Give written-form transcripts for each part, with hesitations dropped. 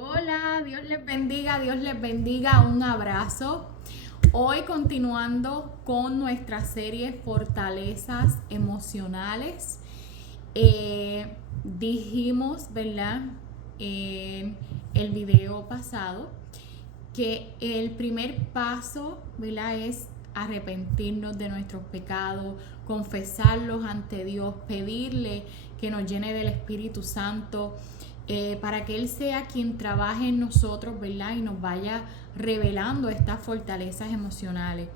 Hola, Dios les bendiga, un abrazo. Hoy continuando con nuestra serie Fortalezas Emocionales. Dijimos, ¿verdad? En el video pasado que el primer paso, ¿verdad? Es arrepentirnos de nuestros pecados, confesarlos ante Dios, pedirle que nos llene del Espíritu Santo, para que Él sea quien trabaje en nosotros, ¿verdad? Y nos vaya revelando estas fortalezas emocionales.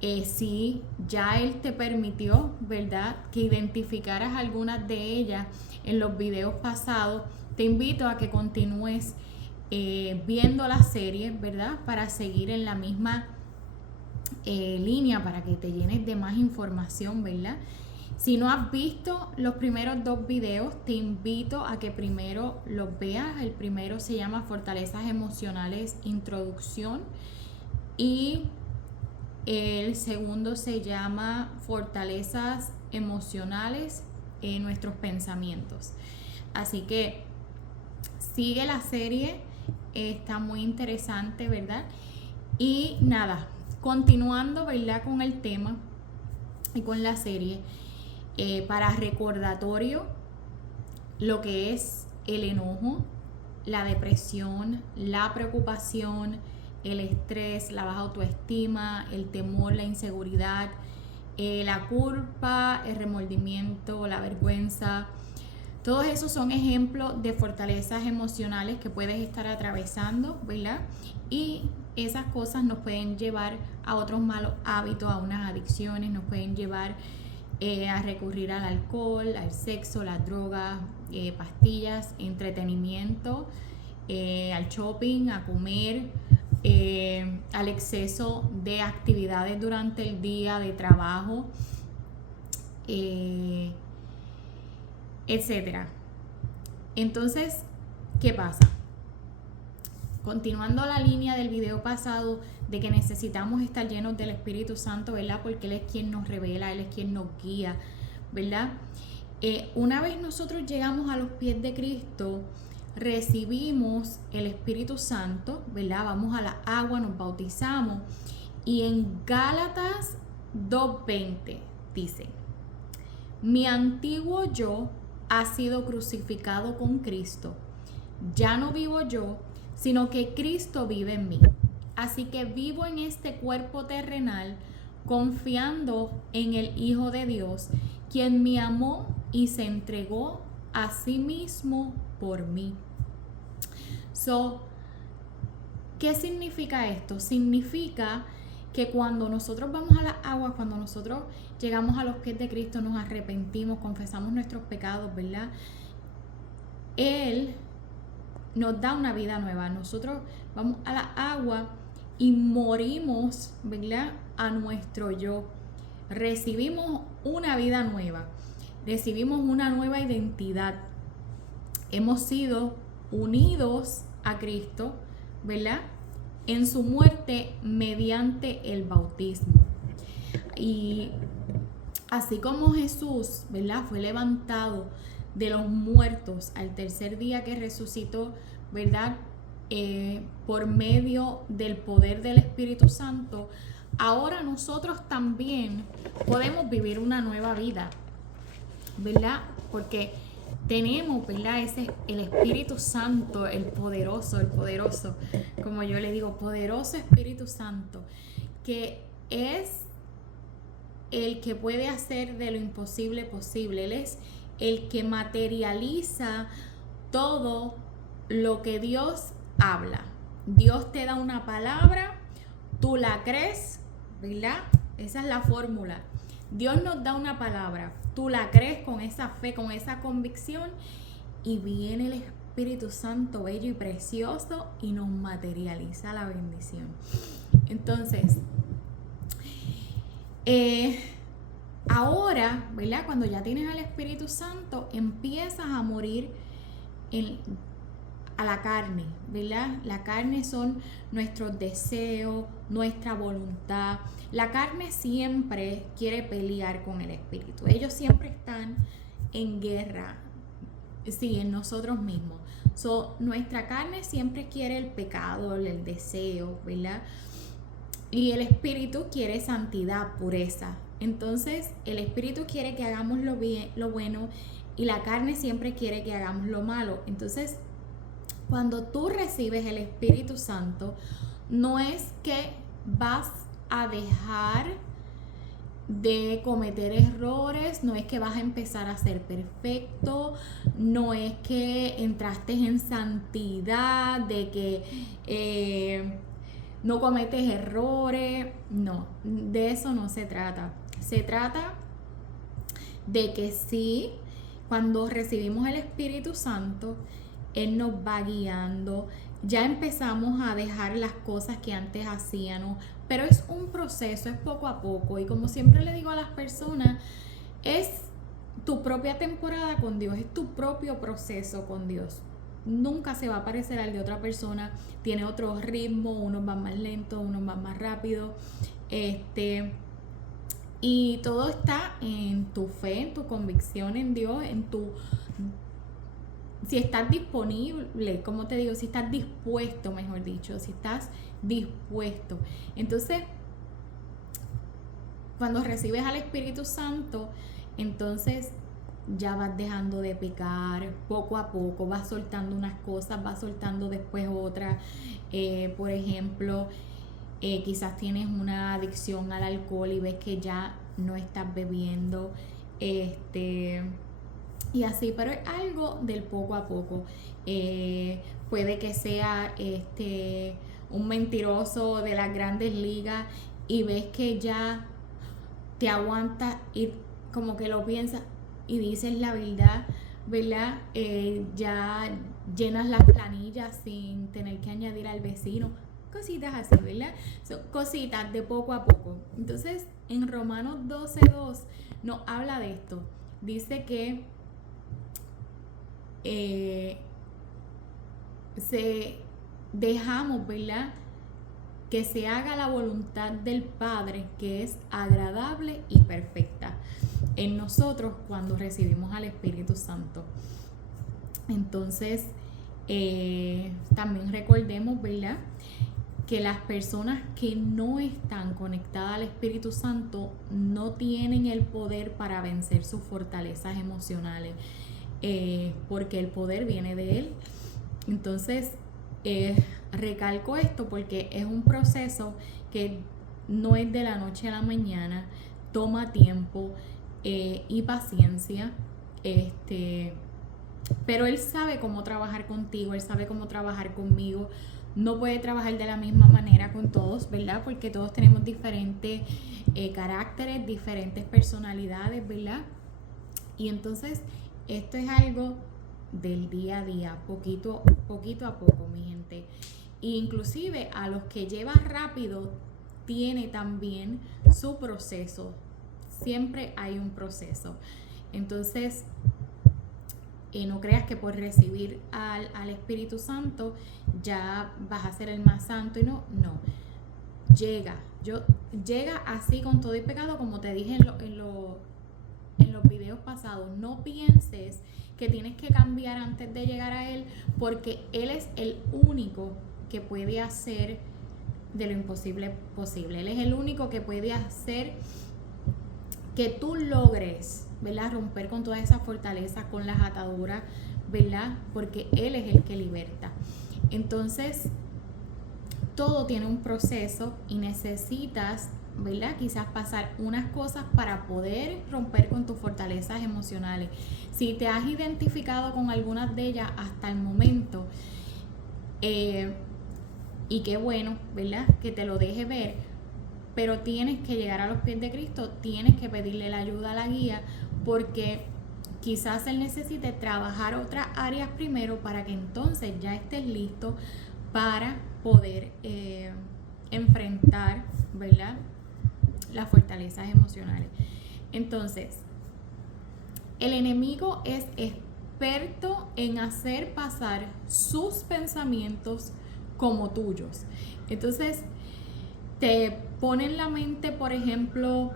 Si ya Él te permitió, ¿verdad?, que identificaras algunas de ellas en los videos pasados, te invito a que continúes viendo la serie, ¿verdad?, para seguir en la misma línea, para que te llenes de más información, ¿verdad? Si no has visto los primeros dos videos, te invito a que primero los veas. El primero se llama Fortalezas Emocionales Introducción y el segundo se llama Fortalezas Emocionales en nuestros pensamientos. Así que sigue la serie, está muy interesante, ¿verdad? Y nada, continuando, ¿verdad?, con el tema y con la serie, para recordatorio, lo que es el enojo, la depresión, la preocupación, el estrés, la baja autoestima, el temor, la inseguridad, la culpa, el remordimiento, la vergüenza. Todos esos son ejemplos de fortalezas emocionales que puedes estar atravesando, ¿verdad? Y esas cosas nos pueden llevar a otros malos hábitos, a unas adicciones, nos pueden llevar a recurrir al alcohol, al sexo, las drogas, pastillas, entretenimiento, al shopping, a comer, al exceso de actividades durante el día, de trabajo, etcétera. Entonces, ¿qué pasa? Continuando la línea del video pasado de que necesitamos estar llenos del Espíritu Santo, ¿verdad? Porque Él es quien nos revela, Él es quien nos guía, ¿verdad? Una vez nosotros llegamos a los pies de Cristo, recibimos el Espíritu Santo, ¿verdad? Vamos a la agua, nos bautizamos. Y en Gálatas 2:20 dice: mi antiguo yo ha sido crucificado con Cristo. Ya no vivo yo, sino que Cristo vive en mí. Así que vivo en este cuerpo terrenal confiando en el Hijo de Dios, quien me amó y se entregó a sí mismo por mí. ¿Qué significa esto? Significa que cuando nosotros vamos a las aguas, cuando nosotros llegamos a los pies de Cristo, nos arrepentimos, confesamos nuestros pecados, ¿verdad? Él nos da una vida nueva. Nosotros vamos a la agua y morimos, ¿verdad?, a nuestro yo. Recibimos una vida nueva, recibimos una nueva identidad. Hemos sido unidos a Cristo, ¿verdad?, en su muerte mediante el bautismo. Y así como Jesús, ¿verdad?, fue levantado de los muertos al tercer día que resucitó, ¿verdad?, por medio del poder del Espíritu Santo, ahora nosotros también podemos vivir una nueva vida, ¿verdad? Porque tenemos, ¿verdad?, el Espíritu Santo, el poderoso, como yo le digo, poderoso Espíritu Santo, que es el que puede hacer de lo imposible posible. Él es el que materializa todo lo que Dios habla. Dios te da una palabra, tú la crees, ¿verdad? Esa es la fórmula. Dios nos da una palabra, tú la crees con esa fe, con esa convicción, y viene el Espíritu Santo bello y precioso y nos materializa la bendición. Entonces, ahora, ¿verdad?, cuando ya tienes al Espíritu Santo, empiezas a morir a la carne, ¿verdad? La carne son nuestros deseos, nuestra voluntad. La carne siempre quiere pelear con el Espíritu. Ellos siempre están en guerra. Sí, en nosotros mismos. Nuestra carne siempre quiere el pecado, el deseo, ¿verdad? Y el espíritu quiere santidad, pureza. Entonces, el espíritu quiere que hagamos lo bien, lo bueno, y la carne siempre quiere que hagamos lo malo. Entonces, cuando tú recibes el Espíritu Santo, no es que vas a dejar de cometer errores, no es que vas a empezar a ser perfecto, no es que entraste en santidad, de que no cometes errores, no, de eso no se trata. Se trata de que sí, cuando recibimos el Espíritu Santo, Él nos va guiando, ya empezamos a dejar las cosas que antes hacíamos, pero es un proceso, es poco a poco, y como siempre le digo a las personas, es tu propia temporada con Dios, es tu propio proceso con Dios. Nunca se va a parecer al de otra persona, tiene otro ritmo, unos van más lentos, unos van más rápido, y todo está en tu fe, en tu convicción en Dios, si estás disponible, como te digo, si estás dispuesto, mejor dicho, si estás dispuesto. Entonces, cuando recibes al Espíritu Santo, entonces ya vas dejando de pecar poco a poco, vas soltando unas cosas, vas soltando después otras. Por ejemplo, quizás tienes una adicción al alcohol y ves que ya no estás bebiendo, y así, pero es algo del poco a poco. Puede que sea un mentiroso de las grandes ligas y ves que ya te aguantas y como que lo piensas y dices la verdad, ¿verdad? Ya llenas las planillas sin tener que añadir al vecino, cositas así, ¿verdad? Son cositas de poco a poco. Entonces, en Romanos 12:2 nos habla de esto. Dice que dejamos, ¿verdad?, que se haga la voluntad del Padre, que es agradable y perfecta en nosotros cuando recibimos al Espíritu Santo. Entonces, también recordemos, ¿verdad?, que las personas que no están conectadas al Espíritu Santo no tienen el poder para vencer sus fortalezas emocionales, porque el poder viene de Él. Entonces, recalco esto porque es un proceso que no es de la noche a la mañana, toma tiempo y paciencia, pero Él sabe cómo trabajar contigo, Él sabe cómo trabajar conmigo. No puede trabajar de la misma manera con todos, ¿verdad? Porque todos tenemos diferentes caracteres, diferentes personalidades, ¿verdad? Y entonces esto es algo del día a día, poquito a poco, mi gente. E inclusive a los que lleva rápido, tiene también su proceso. Siempre hay un proceso. Entonces, no creas que por recibir al Espíritu Santo ya vas a ser el más santo, y no. Llega así con todo y pecado, como te dije en los videos pasados. No pienses que tienes que cambiar antes de llegar a Él, porque Él es el único que puede hacer de lo imposible posible. Él es el único que puede hacer que tú logres, ¿verdad?, romper con todas esas fortalezas, con las ataduras, ¿verdad?, porque Él es el que liberta. Entonces, todo tiene un proceso y necesitas, ¿verdad?, quizás pasar unas cosas para poder romper con tus fortalezas emocionales. Si te has identificado con algunas de ellas hasta el momento, y qué bueno, ¿verdad?, que te lo deje ver, pero tienes que llegar a los pies de Cristo, tienes que pedirle la ayuda, la guía, porque quizás Él necesite trabajar otras áreas primero para que entonces ya estés listo para poder enfrentar, ¿verdad?, las fortalezas emocionales. Entonces, el enemigo es experto en hacer pasar sus pensamientos como tuyos. Entonces, te pone en la mente, por ejemplo,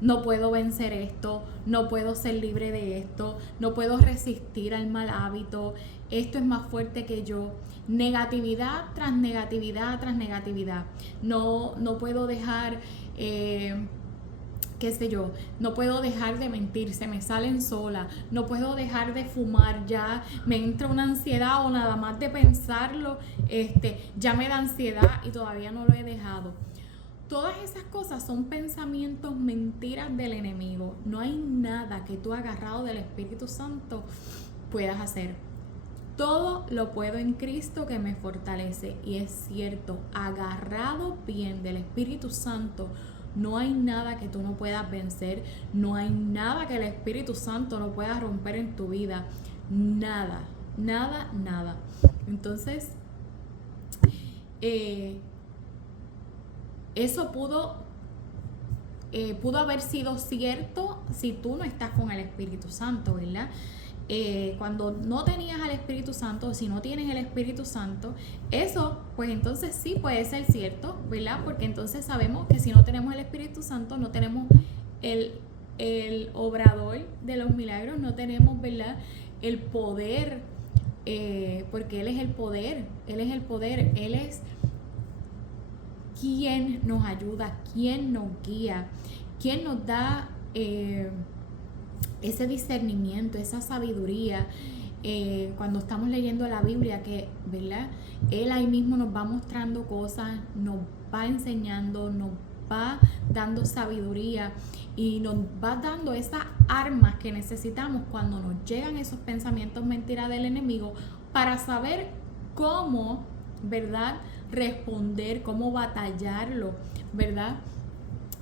no puedo vencer esto, no puedo ser libre de esto, no puedo resistir al mal hábito, esto es más fuerte que yo. Negatividad tras negatividad tras negatividad. No puedo dejar, qué sé yo, no puedo dejar de mentir, se me salen sola, no puedo dejar de fumar, ya me entra una ansiedad o nada más de pensarlo, ya me da ansiedad y todavía no lo he dejado. Todas esas cosas son pensamientos, mentiras del enemigo. No hay nada que tú agarrado del Espíritu Santo puedas hacer. Todo lo puedo en Cristo que me fortalece. Y es cierto, agarrado bien del Espíritu Santo, no hay nada que tú no puedas vencer. No hay nada que el Espíritu Santo no pueda romper en tu vida. Nada, nada, nada. Entonces, eso pudo haber sido cierto si tú no estás con el Espíritu Santo, ¿verdad? Cuando no tenías al Espíritu Santo, si no tienes el Espíritu Santo, eso pues entonces sí puede ser cierto, ¿verdad? Porque entonces sabemos que si no tenemos el Espíritu Santo, no tenemos el obrador de los milagros, no tenemos, ¿verdad?, el poder, porque Él es el poder, Él es quien nos ayuda, quien nos guía, quien nos da ese discernimiento, esa sabiduría. Cuando estamos leyendo la Biblia, que, ¿verdad?, Él ahí mismo nos va mostrando cosas, nos va enseñando, nos va dando sabiduría y nos va dando esas armas que necesitamos cuando nos llegan esos pensamientos mentiras del enemigo para saber cómo, ¿verdad?, responder, cómo batallarlo, ¿verdad?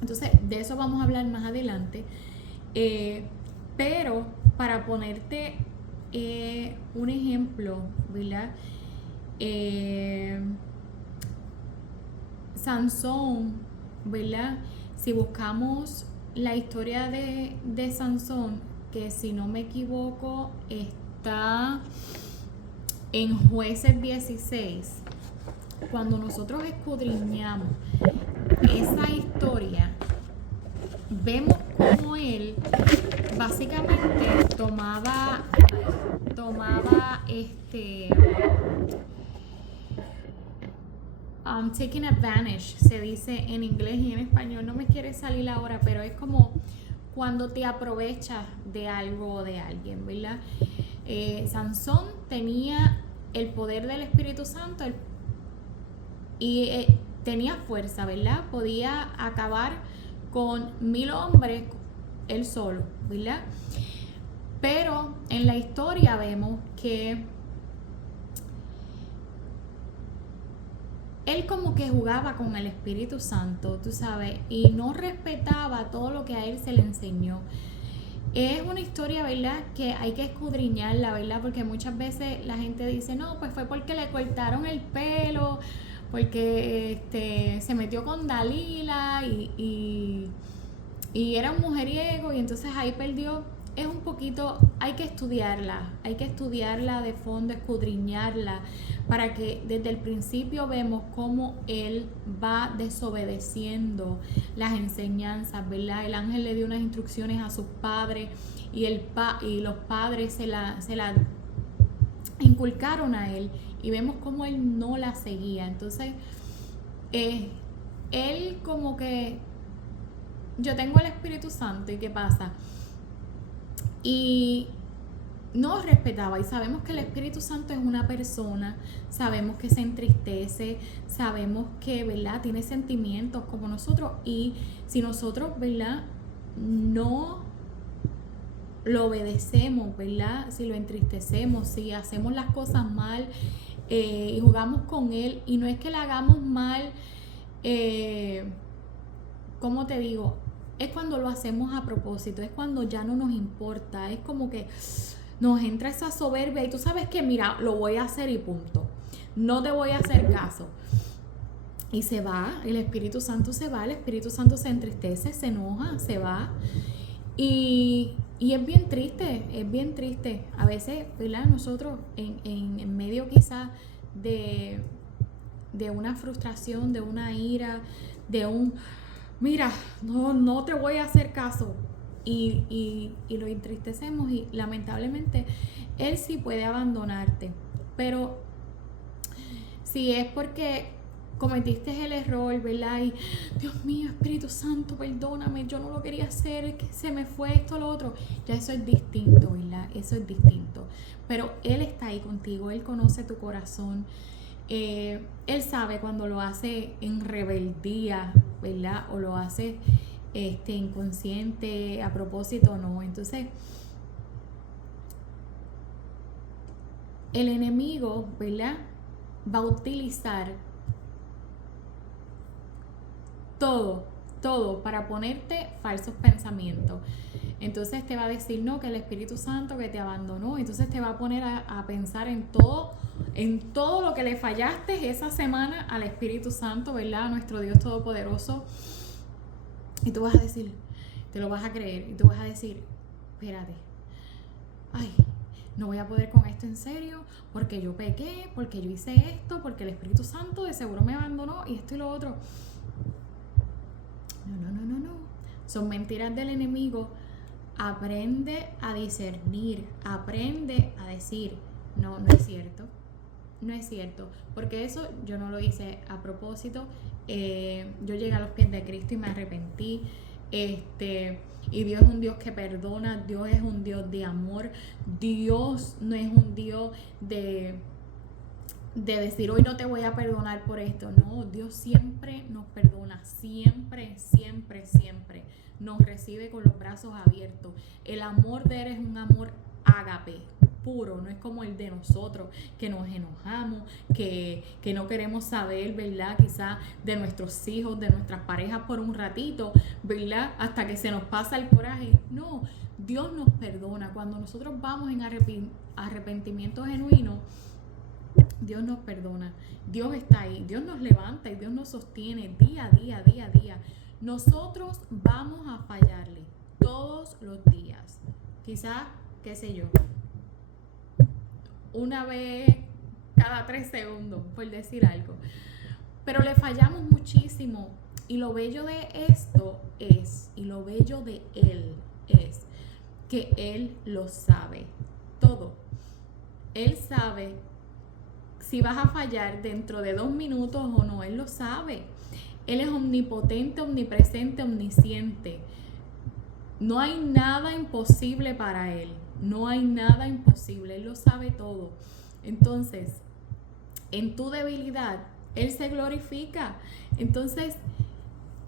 Entonces, de eso vamos a hablar más adelante. Pero para ponerte un ejemplo, ¿verdad? Sansón, ¿verdad? Si buscamos la historia de Sansón, que si no me equivoco está en Jueces 16, cuando nosotros escudriñamos esa historia, vemos cómo él básicamente tomaba taking advantage, se dice en inglés y en español, no me quiere salir ahora, pero es como cuando te aprovechas de algo o de alguien, ¿verdad? Sansón tenía el poder del Espíritu Santo y tenía fuerza, ¿verdad? Podía acabar con 1000 hombres él solo, ¿verdad? Pero en la historia vemos que él como que jugaba con el Espíritu Santo, tú sabes, y no respetaba todo lo que a él se le enseñó. Es una historia, ¿verdad?, que hay que escudriñarla, ¿verdad? Porque muchas veces la gente dice, no, pues fue porque le cortaron el pelo, porque se metió con Dalila y era un mujeriego y entonces ahí perdió. Es un poquito, hay que estudiarla de fondo, escudriñarla, para que desde el principio vemos cómo él va desobedeciendo las enseñanzas, ¿verdad? El ángel le dio unas instrucciones a sus padres y los padres se la inculcaron a él y vemos cómo él no la seguía. Entonces, él como que, yo tengo el Espíritu Santo, ¿y qué pasa? Y no respetaba, y sabemos que el Espíritu Santo es una persona, sabemos que se entristece, sabemos que, ¿verdad?, tiene sentimientos como nosotros, y si nosotros, ¿verdad?, no lo obedecemos, ¿verdad?, si lo entristecemos, si hacemos las cosas mal y jugamos con él, y no es que le hagamos mal, ¿cómo te digo? Es cuando lo hacemos a propósito, es cuando ya no nos importa, es como que nos entra esa soberbia y tú sabes que, mira, lo voy a hacer y punto, no te voy a hacer caso. Y se va, el Espíritu Santo se va, el Espíritu Santo se entristece, se enoja, se va. Y es bien triste. A veces, ¿verdad?, nosotros en medio quizás de una frustración, de una ira, de un mira, no te voy a hacer caso. Y lo entristecemos y lamentablemente él sí puede abandonarte. Pero si es porque cometiste el error, ¿verdad? Y Dios mío, Espíritu Santo, perdóname, yo no lo quería hacer, es que se me fue esto, lo otro. Ya eso es distinto, ¿verdad? Eso es distinto. Pero Él está ahí contigo, Él conoce tu corazón. Él sabe cuando lo hace en rebeldía, ¿verdad? O lo hace inconsciente, a propósito, no. Entonces, el enemigo, ¿verdad? Va a utilizar todo para ponerte falsos pensamientos. Entonces te va a decir, no, que el Espíritu Santo que te abandonó. Entonces te va a poner a pensar en todo lo que le fallaste esa semana al Espíritu Santo, ¿verdad? A nuestro Dios Todopoderoso. Y tú vas a decir, te lo vas a creer, y tú vas a decir, espérate, ay, no voy a poder con esto en serio, porque yo pequé, porque yo hice esto, porque el Espíritu Santo de seguro me abandonó y esto y lo otro. No. Son mentiras del enemigo. Aprende a discernir, aprende a decir, no es cierto. No es cierto, porque eso yo no lo hice a propósito. Yo llegué a los pies de Cristo y me arrepentí. Y Dios es un Dios que perdona, Dios es un Dios de amor. Dios no es un Dios de decir hoy no te voy a perdonar por esto. No, Dios siempre nos perdona, siempre nos recibe con los brazos abiertos. El amor de Él es un amor ágape, puro, no es como el de nosotros, que nos enojamos, que no queremos saber, ¿verdad? Quizás de nuestros hijos, de nuestras parejas por un ratito, ¿verdad? Hasta que se nos pasa el coraje. No, Dios nos perdona. Cuando nosotros vamos en arrepentimiento genuino, Dios nos perdona, Dios está ahí, Dios nos levanta y Dios nos sostiene día a día. Nosotros vamos a fallarle todos los días. Quizás, qué sé yo, una vez cada 3 segundos, por decir algo. Pero le fallamos muchísimo. Y lo bello de esto es, y lo bello de Él es, que Él lo sabe todo. Él sabe si vas a fallar dentro de 2 minutos o no, Él lo sabe. Él es omnipotente, omnipresente, omnisciente. No hay nada imposible para Él. No hay nada imposible. Él lo sabe todo. Entonces, en tu debilidad, Él se glorifica. Entonces,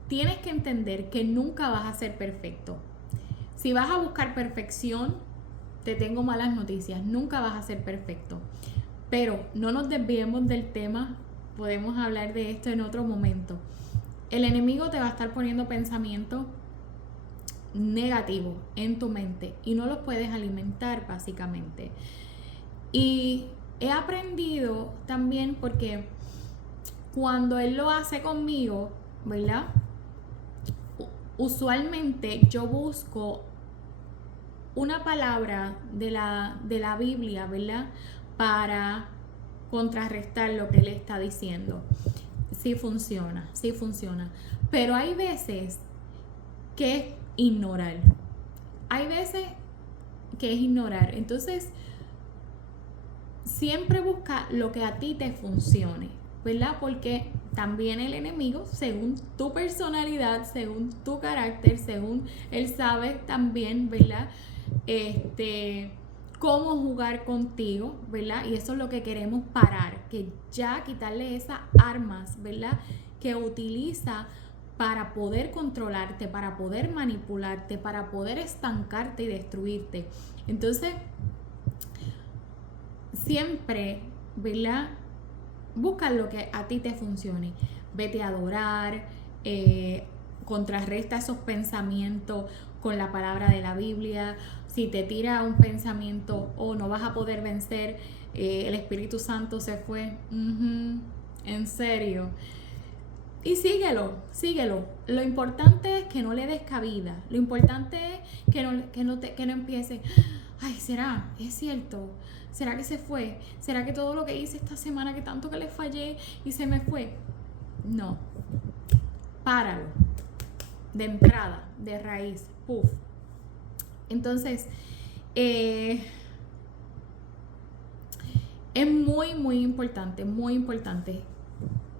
tienes que entender que nunca vas a ser perfecto. Si vas a buscar perfección, te tengo malas noticias. Nunca vas a ser perfecto. Pero no nos desviemos del tema, podemos hablar de esto en otro momento. El enemigo te va a estar poniendo pensamientos negativos en tu mente y no los puedes alimentar básicamente. Y he aprendido también porque cuando él lo hace conmigo, ¿verdad? Usualmente yo busco una palabra de la Biblia, ¿verdad? Para contrarrestar lo que él está diciendo. Sí funciona. Pero hay veces que es ignorar. Entonces, siempre busca lo que a ti te funcione, ¿verdad? Porque también el enemigo, según tu personalidad, según tu carácter, según él sabe también, ¿verdad? Cómo jugar contigo, ¿verdad? Y eso es lo que queremos parar, que ya quitarle esas armas, ¿verdad? Que utiliza para poder controlarte, para poder manipularte, para poder estancarte y destruirte. Entonces, siempre, ¿verdad? Busca lo que a ti te funcione. Vete a adorar, contrarresta esos pensamientos con la palabra de la Biblia. Si te tira un pensamiento, no vas a poder vencer, el Espíritu Santo se fue, en serio. Y síguelo. Lo importante es que no le des cabida. Lo importante es que no empieces, ay, ¿será? ¿Es cierto? ¿Será que se fue? ¿Será que todo lo que hice esta semana, que tanto que le fallé y se me fue? No. Páralo. de entrada, de raíz, ¡puf! Entonces, es muy importante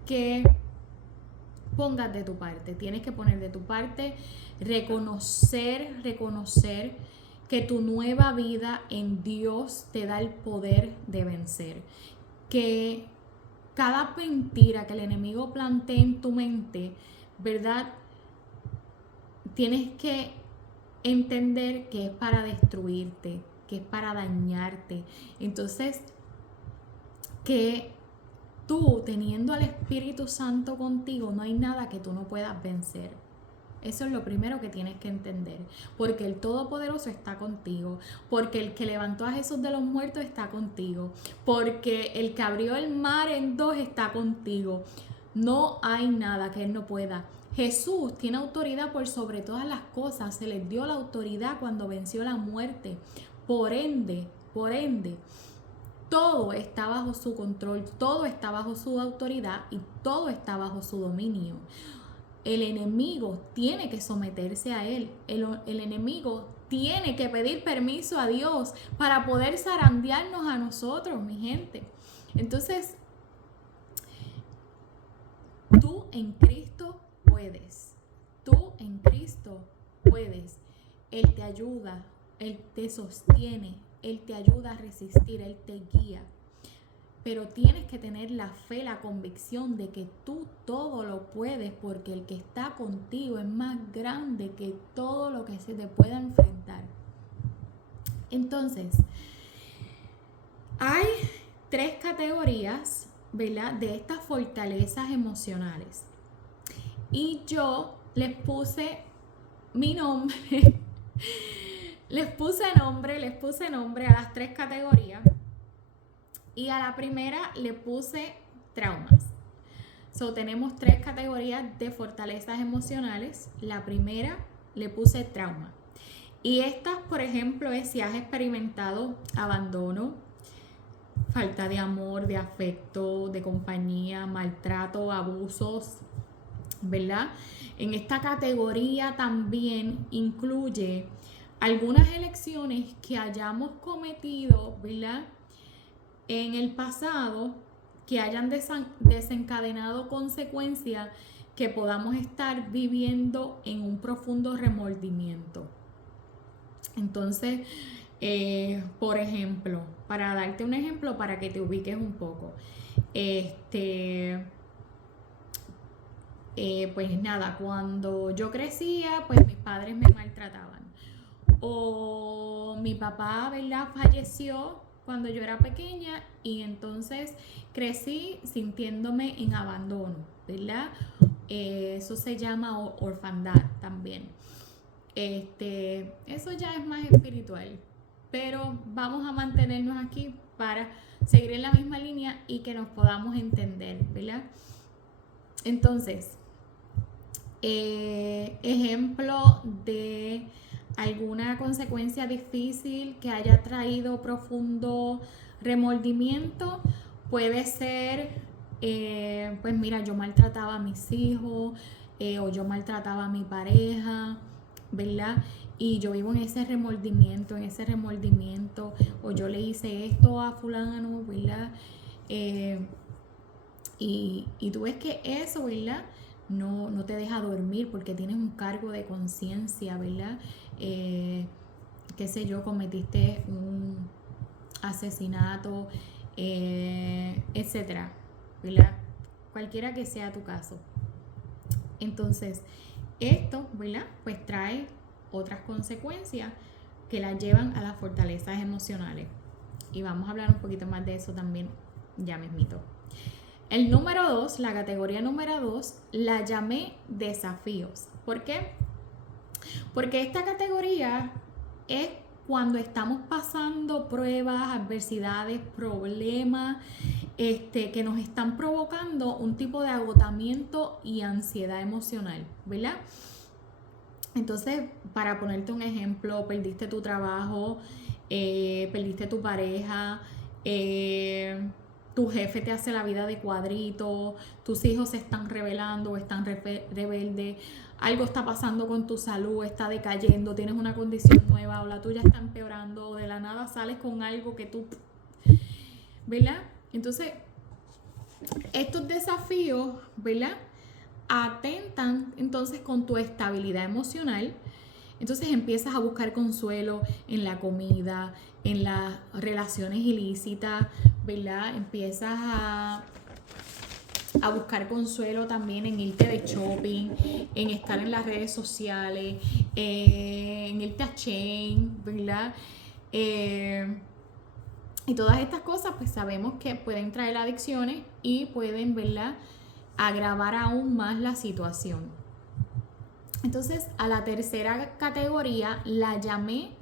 que pongas de tu parte. Tienes que poner de tu parte, reconocer que tu nueva vida en Dios te da el poder de vencer. Que cada mentira que el enemigo plantee en tu mente, ¿verdad? Tienes que entender que es para destruirte, que es para dañarte. Entonces, que tú, teniendo al Espíritu Santo contigo, no hay nada que tú no puedas vencer. Eso es lo primero que tienes que entender. Porque el Todopoderoso está contigo. Porque el que levantó a Jesús de los muertos está contigo. Porque el que abrió el mar en dos está contigo. No hay nada que Él no pueda. Jesús tiene autoridad por sobre todas las cosas. Se les dio la autoridad cuando venció la muerte. Por ende, todo está bajo su control, todo está bajo su autoridad y todo está bajo su dominio. El enemigo tiene que someterse a él. El enemigo tiene que pedir permiso a Dios para poder zarandearnos a nosotros, mi gente. Entonces, tú en Cristo puedes. Tú en Cristo puedes. Él te ayuda, Él te sostiene, Él te ayuda a resistir, Él te guía. Pero tienes que tener la fe, la convicción de que tú todo lo puedes, porque el que está contigo es más grande que todo lo que se te pueda enfrentar. Entonces, hay 3 categorías, ¿verdad?, de estas fortalezas emocionales. Y yo les puse mi nombre, les puse nombre a las 3 categorías. Y a la primera le puse traumas. Tenemos 3 categorías de fortalezas emocionales. La primera le puse trauma. Y estas, por ejemplo, es si has experimentado abandono, falta de amor, de afecto, de compañía, maltrato, abusos, ¿verdad? En esta categoría también incluye algunas elecciones que hayamos cometido, ¿verdad?, en el pasado, que hayan desencadenado consecuencias que podamos estar viviendo en un profundo remordimiento. Entonces, por ejemplo, para darte un ejemplo para que te ubiques un poco, pues nada, cuando yo crecía, pues mis padres me maltrataban. O mi papá, ¿verdad?, falleció cuando yo era pequeña y entonces crecí sintiéndome en abandono, ¿verdad? Eso se llama orfandad también. Eso ya es más espiritual, pero vamos a mantenernos aquí para seguir en la misma línea y que nos podamos entender, ¿verdad? Entonces, ejemplo de alguna consecuencia difícil que haya traído profundo remordimiento puede ser, pues mira, yo maltrataba a mis hijos, o yo maltrataba a mi pareja, ¿verdad? Y yo vivo en ese remordimiento, o yo le hice esto a fulano, ¿verdad? Y tú ves que eso, ¿verdad?, no te deja dormir porque tienes un cargo de conciencia, ¿verdad? Qué sé yo, cometiste un asesinato, etcétera, ¿verdad? Cualquiera que sea tu caso. Entonces, esto, ¿verdad?, pues trae otras consecuencias que las llevan a las fortalezas emocionales. Y vamos a hablar un poquito más de eso también ya mismito. El número 2, la categoría número 2, la llamé desafíos. ¿Por qué? Porque esta categoría es cuando estamos pasando pruebas, adversidades, problemas, que nos están provocando un tipo de agotamiento y ansiedad emocional, ¿verdad? Entonces, para ponerte un ejemplo, perdiste tu trabajo, perdiste tu pareja, tu jefe te hace la vida de cuadrito, tus hijos se están rebelando o están rebeldes, algo está pasando con tu salud, está decayendo, tienes una condición nueva o la tuya está empeorando o de la nada sales con algo que tú, ¿verdad? Entonces, estos desafíos, ¿verdad? Atentan entonces con tu estabilidad emocional. Entonces empiezas a buscar consuelo en la comida, en las relaciones ilícitas, ¿verdad? Empiezas a buscar consuelo también en irte de shopping, en estar en las redes sociales, en irte a Chain, ¿verdad? Y todas estas cosas pues sabemos que pueden traer adicciones y pueden, ¿verdad?, agravar aún más la situación. Entonces, a la tercera categoría la llamé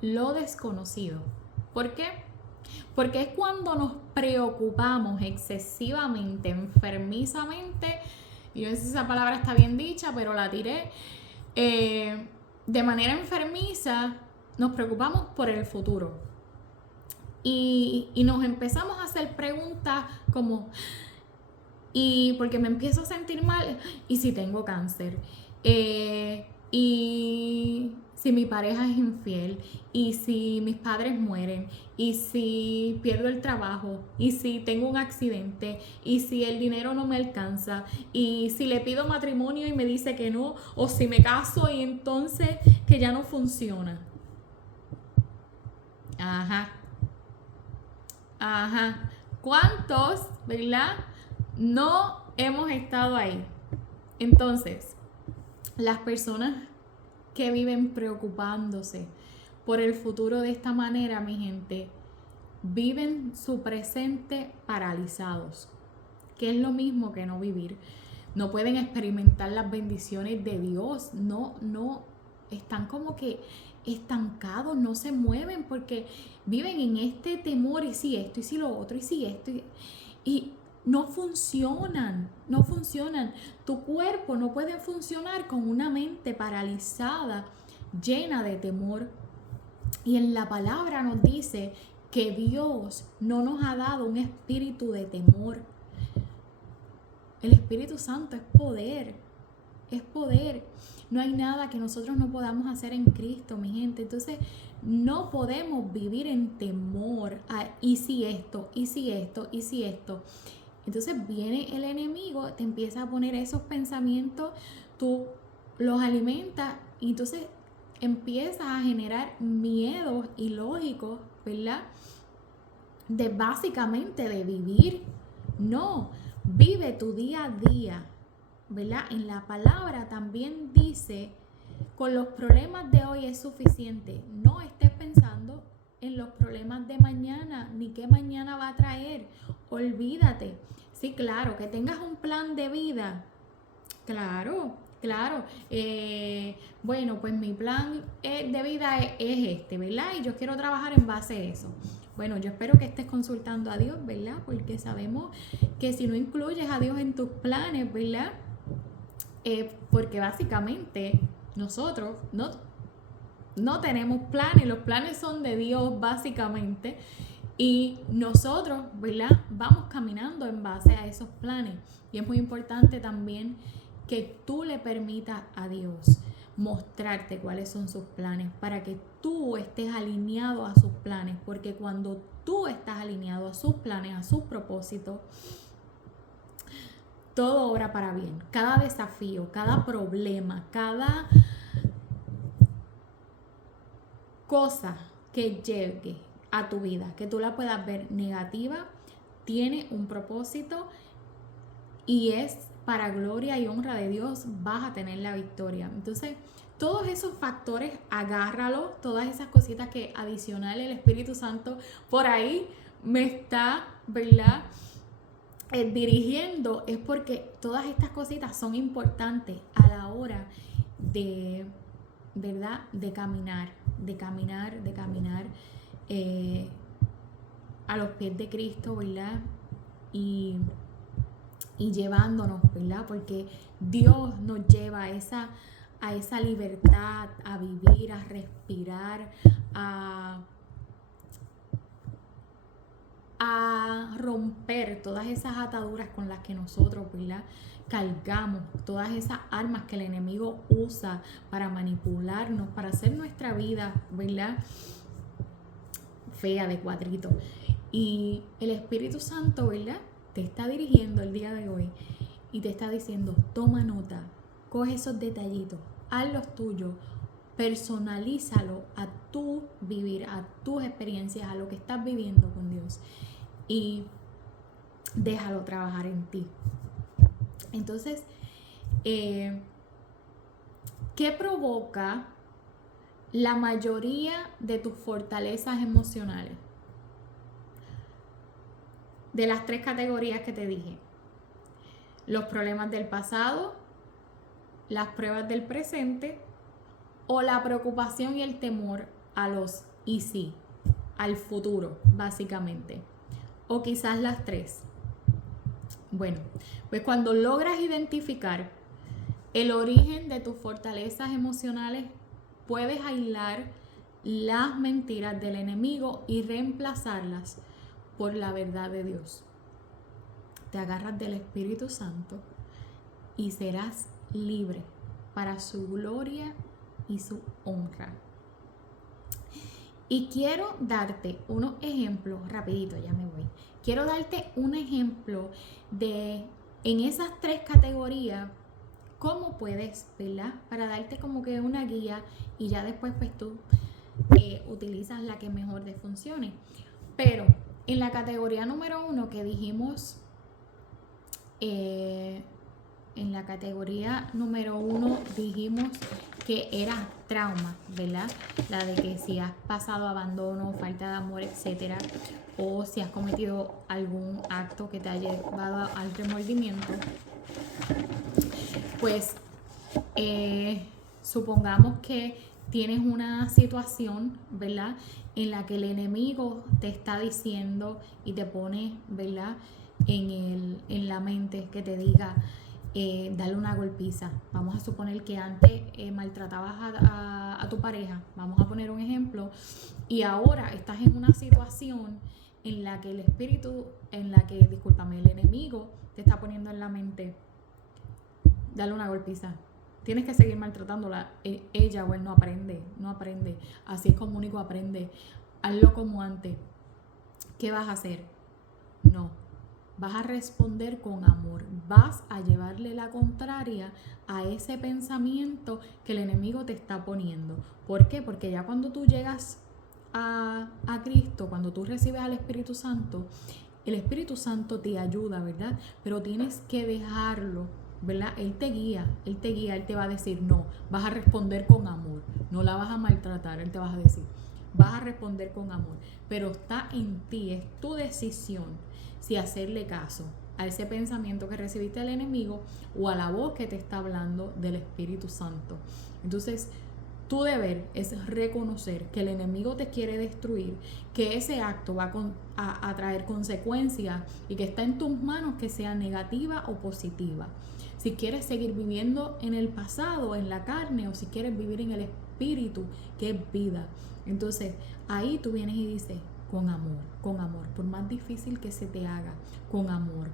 lo desconocido. ¿Por qué? Porque es cuando nos preocupamos excesivamente, enfermizamente, y no sé si esa palabra está bien dicha, pero la tiré, de manera enfermiza, nos preocupamos por el futuro. Y nos empezamos a hacer preguntas como, y porque me empiezo a sentir mal, ¿y si tengo cáncer? Y si mi pareja es infiel, y si mis padres mueren, y si pierdo el trabajo, y si tengo un accidente, y si el dinero no me alcanza, y si le pido matrimonio y me dice que no, o si me caso y entonces que ya no funciona. Ajá. ¿Cuántos, verdad, no hemos estado ahí? Entonces, las personas que viven preocupándose por el futuro de esta manera, mi gente, viven su presente paralizados, que es lo mismo que no vivir. No pueden experimentar las bendiciones de Dios, no, están como que estancados, no se mueven porque viven en este temor, y si esto, y si lo otro, y si esto, y no funcionan. Tu cuerpo no puede funcionar con una mente paralizada, llena de temor. Y en la palabra nos dice que Dios no nos ha dado un espíritu de temor. El Espíritu Santo es poder. No hay nada que nosotros no podamos hacer en Cristo, mi gente. Entonces, no podemos vivir en temor. ¿Y si esto? ¿Y si esto? ¿Y si esto? Entonces viene el enemigo, te empieza a poner esos pensamientos, tú los alimentas y entonces empiezas a generar miedos ilógicos, ¿verdad? De básicamente de vivir. No, vive tu día a día, ¿verdad? En la palabra también dice, con los problemas de hoy es suficiente. No estés pensando en los problemas de mañana, ni qué mañana va a traer. Olvídate. Sí, claro, que tengas un plan de vida. Claro. Bueno, pues mi plan de vida es este, ¿verdad? Y yo quiero trabajar en base a eso. Bueno, yo espero que estés consultando a Dios, ¿verdad? Porque sabemos que si no incluyes a Dios en tus planes, ¿verdad? Porque básicamente nosotros no tenemos planes, los planes son de Dios básicamente, y nosotros, ¿verdad?, vamos caminando en base a esos planes. Y es muy importante también que tú le permitas a Dios mostrarte cuáles son sus planes para que tú estés alineado a sus planes, porque cuando tú estás alineado a sus planes, a sus propósitos, todo obra para bien. Cada desafío, cada problema, cada cosa que llegue a tu vida, que tú la puedas ver negativa, tiene un propósito y es para gloria y honra de Dios. Vas a tener la victoria. Entonces, todos esos factores, agárralos, todas esas cositas que adicional el Espíritu Santo por ahí me está, ¿verdad?, dirigiendo, es porque todas estas cositas son importantes a la hora de, ¿verdad?, de caminar a los pies de Cristo, ¿verdad? Y llevándonos, ¿verdad? Porque Dios nos lleva a esa libertad, a vivir, a respirar, a a romper todas esas ataduras con las que nosotros, ¿verdad?, cargamos, todas esas armas que el enemigo usa para manipularnos, para hacer nuestra vida, ¿verdad?, fea, de cuadrito. Y el Espíritu Santo, ¿verdad?, te está dirigiendo el día de hoy y te está diciendo: toma nota, coge esos detallitos, haz los tuyos, personalízalo a tu vivir, a tus experiencias, a lo que estás viviendo con Dios, y déjalo trabajar en ti. Entonces, ¿qué provoca la mayoría de tus fortalezas emocionales? De las 3 categorías que te dije: los problemas del pasado, las pruebas del presente, o la preocupación y el temor a los y sí, al futuro, básicamente. O quizás las 3. Bueno, pues cuando logras identificar el origen de tus fortalezas emocionales, puedes aislar las mentiras del enemigo y reemplazarlas por la verdad de Dios. Te agarras del Espíritu Santo y serás libre para su gloria y su honra. Y quiero darte unos ejemplos, rapidito, ya me voy. Quiero darte un ejemplo de, en esas 3 categorías, cómo puedes, ¿verdad?, para darte como que una guía, y ya después pues tú utilizas la que mejor te funcione. Pero en la categoría número 1 que dijimos, en la categoría número 1 dijimos que era trauma, ¿verdad? La de que si has pasado abandono, falta de amor, etcétera, o si has cometido algún acto que te haya llevado al remordimiento, pues supongamos que tienes una situación, ¿verdad?, en la que el enemigo te está diciendo y te pone, ¿verdad?, en la mente, que te diga: dale una golpiza. Vamos a suponer que antes maltratabas a tu pareja, vamos a poner un ejemplo, y ahora estás en una situación en la que el enemigo te está poniendo en la mente: dale una golpiza. Tienes que seguir maltratándola. Ella o él no aprende. Así es como único aprende. Hazlo como antes. ¿Qué vas a hacer? No. Vas a responder con amor. Vas a llevarle la contraria a ese pensamiento que el enemigo te está poniendo. ¿Por qué? Porque ya cuando tú llegas a Cristo, cuando tú recibes al Espíritu Santo, el Espíritu Santo te ayuda, ¿verdad? Pero tienes que dejarlo, ¿verdad? Él te guía, Él te va a decir: no, vas a responder con amor, no la vas a maltratar. Él te va a decir: vas a responder con amor, pero está en ti, es tu decisión si hacerle caso a ese pensamiento que recibiste del enemigo o a la voz que te está hablando del Espíritu Santo. Entonces, tu deber es reconocer que el enemigo te quiere destruir, que ese acto va a traer consecuencias y que está en tus manos que sea negativa o positiva. Si quieres seguir viviendo en el pasado, en la carne, o si quieres vivir en el espíritu, que es vida. Entonces, ahí tú vienes y dices: con amor, por más difícil que se te haga, con amor.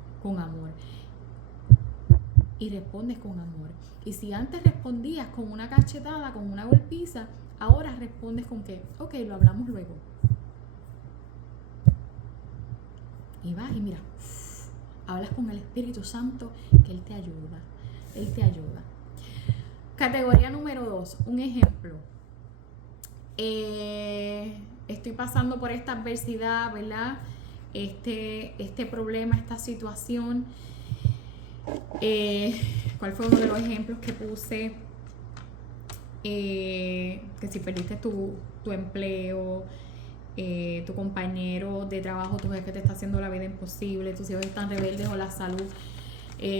Y respondes con amor. Y si antes respondías con una cachetada, con una golpiza, ahora respondes con que: ok, lo hablamos luego. Y vas y mira, hablas con el Espíritu Santo, que Él te ayuda. Categoría número 2, un ejemplo. Estoy pasando por esta adversidad, ¿verdad? Este problema, esta situación. ¿Cuál fue uno de los ejemplos que puse? Que si perdiste tu empleo, tu compañero de trabajo, tu jefe te está haciendo la vida imposible, tus hijos están rebeldes, o la salud.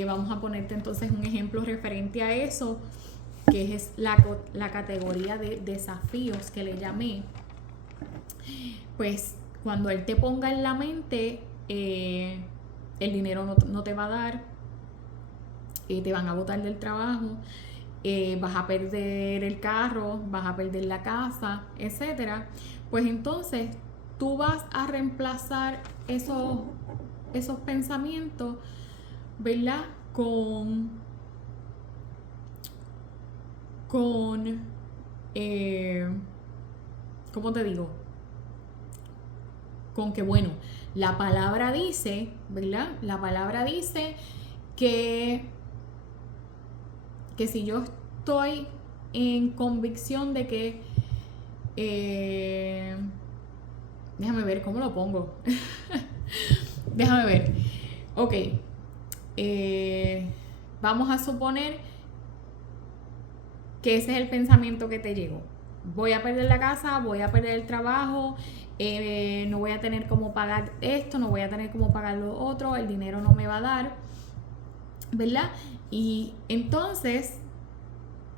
Vamos a ponerte entonces un ejemplo referente a eso, que es la categoría de desafíos que le llamé. Pues cuando él te ponga en la mente, el dinero no te va a dar, te van a botar del trabajo, vas a perder el carro, vas a perder la casa, etcétera. Pues entonces tú vas a reemplazar esos pensamientos, ¿verdad? ¿Cómo te digo? Con que, bueno, la palabra dice, ¿verdad? La palabra dice que si yo estoy en convicción de que, déjame ver cómo lo pongo. Déjame ver. Ok. Vamos a suponer que ese es el pensamiento que te llegó. Voy a perder la casa, voy a perder el trabajo, no voy a tener cómo pagar esto, no voy a tener cómo pagar lo otro, el dinero no me va a dar, ¿verdad? Y entonces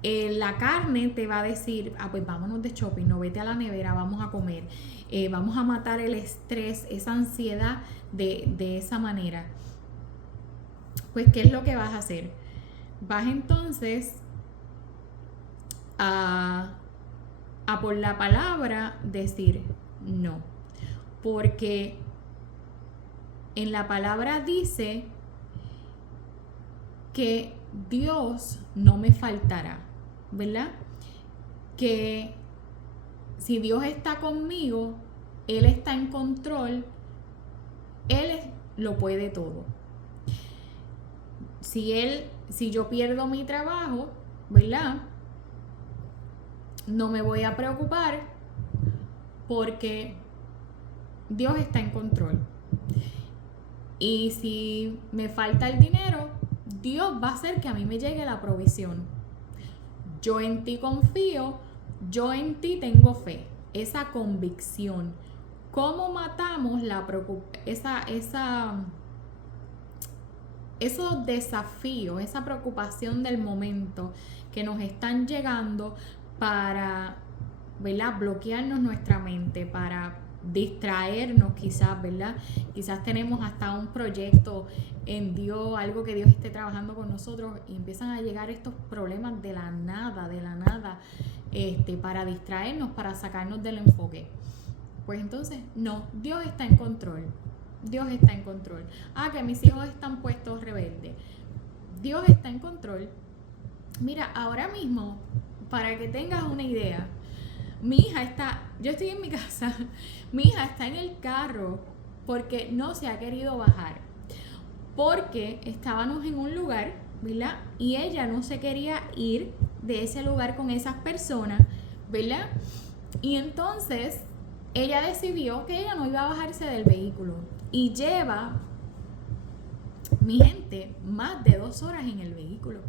la carne te va a decir, pues vámonos de shopping, no, vete a la nevera, vamos a comer, vamos a matar el estrés, esa ansiedad de esa manera. Pues, ¿qué es lo que vas a hacer? Vas entonces a por la palabra decir no, porque en la palabra dice que Dios no me faltará, ¿verdad? Que si Dios está conmigo, Él está en control, Él lo puede todo. Si yo pierdo mi trabajo, ¿verdad? No me voy a preocupar porque Dios está en control. Y si me falta el dinero, Dios va a hacer que a mí me llegue la provisión. Yo en ti confío, yo en ti tengo fe, esa convicción. ¿Cómo matamos esos desafíos, esa preocupación del momento que nos están llegando para, ¿verdad?, bloquearnos nuestra mente, para distraernos quizás, ¿verdad? Quizás tenemos hasta un proyecto en Dios, algo que Dios esté trabajando con nosotros y empiezan a llegar estos problemas de la nada, para distraernos, para sacarnos del enfoque. Pues entonces, no, Dios está en control. Dios está en control. Que mis hijos están puestos rebeldes. Dios está en control. Mira, ahora mismo, para que tengas una idea, yo estoy en mi casa, mi hija está en el carro porque no se ha querido bajar. Porque estábamos en un lugar, ¿verdad? Y ella no se quería ir de ese lugar con esas personas, ¿verdad? Y entonces ella decidió que ella no iba a bajarse del vehículo. Y lleva, mi gente, más de 2 horas en el vehículo.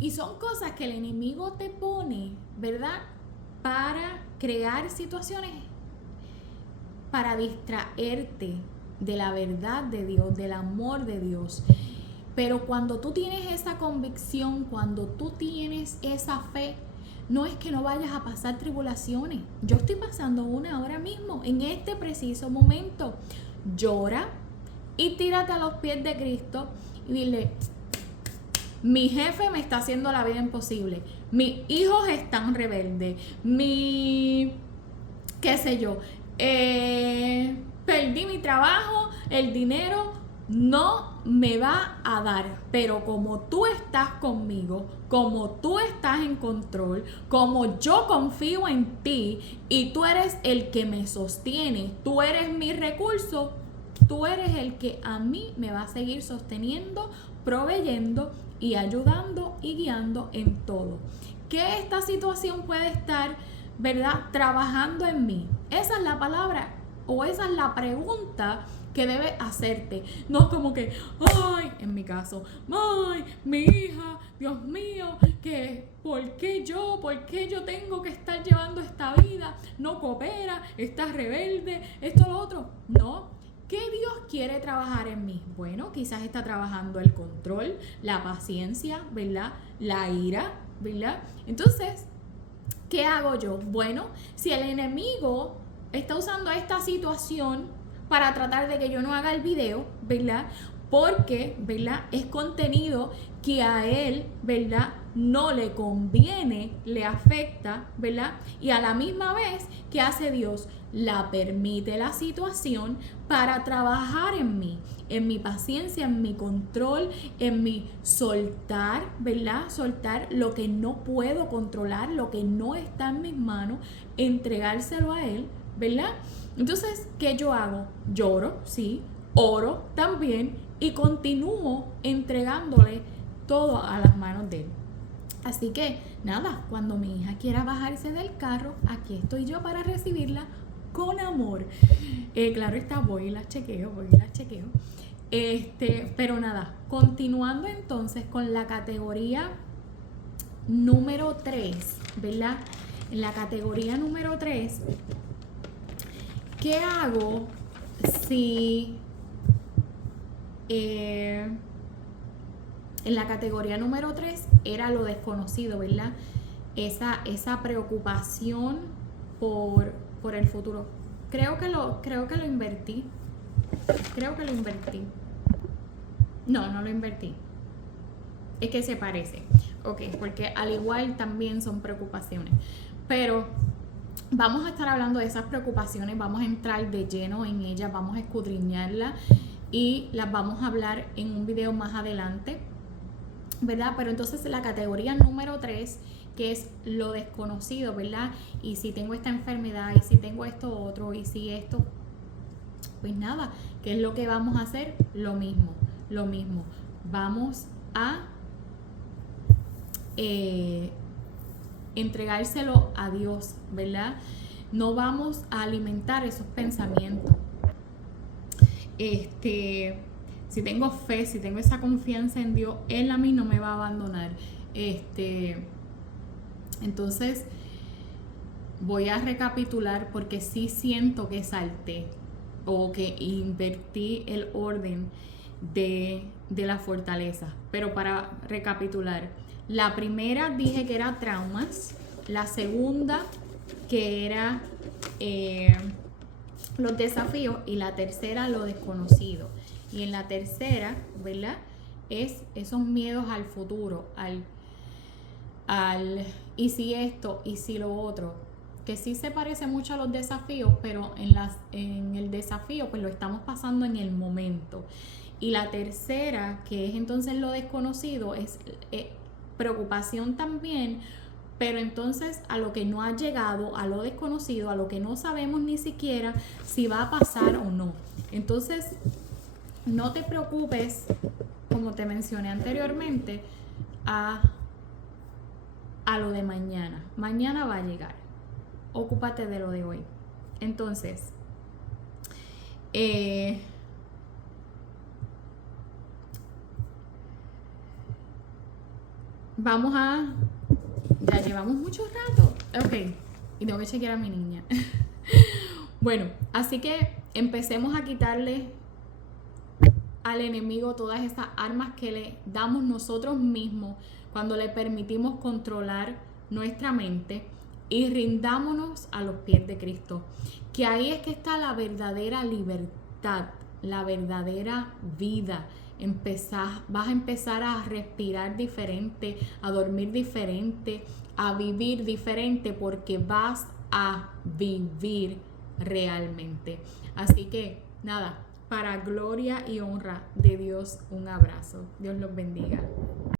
Y son cosas que el enemigo te pone, ¿verdad?, para crear situaciones, para distraerte de la verdad de Dios, del amor de Dios. Pero cuando tú tienes esa convicción, cuando tú tienes esa fe, no es que no vayas a pasar tribulaciones. Yo estoy pasando una ahora mismo, en este preciso momento. Llora y tírate a los pies de Cristo y dile: mi jefe me está haciendo la vida imposible, mis hijos están rebeldes, qué sé yo, perdí mi trabajo, el dinero no me va a dar, pero como tú estás conmigo, como tú estás en control, como yo confío en ti y tú eres el que me sostiene, tú eres mi recurso, tú eres el que a mí me va a seguir sosteniendo, proveyendo y ayudando y guiando en todo. ¿Qué esta situación puede estar, verdad, trabajando en mí? Esa es la palabra o esa es la pregunta que debes hacerte. No como que, en mi caso, mi hija, Dios mío, ¿por qué yo tengo que estar llevando esta vida? No coopera, está rebelde, esto, lo otro. No. ¿Qué Dios quiere trabajar en mí? Bueno, quizás está trabajando el control, la paciencia, ¿verdad? La ira, ¿verdad? Entonces, ¿qué hago yo? Bueno, si el enemigo está usando esta situación para tratar de que yo no haga el video, ¿verdad? Porque, ¿verdad?, es contenido que a él, ¿verdad?, no le conviene, le afecta, ¿verdad? Y a la misma vez, ¿qué hace Dios? La permite la situación para trabajar en mí, en mi paciencia, en mi control, en mi soltar, ¿verdad? Soltar lo que no puedo controlar, lo que no está en mis manos, entregárselo a Él, ¿verdad? Entonces, ¿qué yo hago? Lloro, sí, oro también y continúo entregándole todo a las manos de Él. Así que, nada, cuando mi hija quiera bajarse del carro, aquí estoy yo para recibirla con amor. Claro está, voy y la chequeo. Pero nada, continuando entonces con la categoría número 3, ¿verdad? En la categoría número 3, ¿qué hago si en la categoría número 3 era lo desconocido, ¿verdad? Esa preocupación por el futuro. Creo que lo invertí. No lo invertí. Es que se parece. Ok, porque al igual también son preocupaciones. Pero vamos a estar hablando de esas preocupaciones, vamos a entrar de lleno en ellas, vamos a escudriñarlas y las vamos a hablar en un video más adelante, ¿verdad? Pero entonces la categoría número 3, que es lo desconocido, ¿verdad? Y si tengo esta enfermedad, y si tengo esto otro, y si esto, pues nada, ¿qué es lo que vamos a hacer? Lo mismo. Vamos a entregárselo a Dios, ¿verdad? No vamos a alimentar esos pensamientos. Si tengo fe, si tengo esa confianza en Dios, Él a mí no me va a abandonar. Entonces, voy a recapitular porque sí siento que salté o que invertí el orden de la fortaleza. Pero para recapitular, la primera dije que era traumas, la segunda que era los desafíos y la tercera lo desconocido. Y en la tercera, ¿verdad? Es esos miedos al futuro, al y si esto, y si lo otro, que sí se parece mucho a los desafíos, pero en el desafío pues lo estamos pasando en el momento. Y la tercera, que es entonces lo desconocido, es preocupación también, pero entonces a lo que no ha llegado, a lo desconocido, a lo que no sabemos ni siquiera si va a pasar o no. Entonces, no te preocupes, como te mencioné anteriormente, a lo de mañana. Mañana va a llegar. Ocúpate de lo de hoy. Entonces, ya llevamos mucho rato. Ok, y tengo que chequear a mi niña. Bueno, así que empecemos a quitarle al enemigo todas esas armas que le damos nosotros mismos cuando le permitimos controlar nuestra mente y rindámonos a los pies de Cristo. Que ahí es que está la verdadera libertad, la verdadera vida. Vas a empezar a respirar diferente, a dormir diferente, a vivir diferente, porque vas a vivir realmente. Así que nada, para gloria y honra de Dios, un abrazo. Dios los bendiga.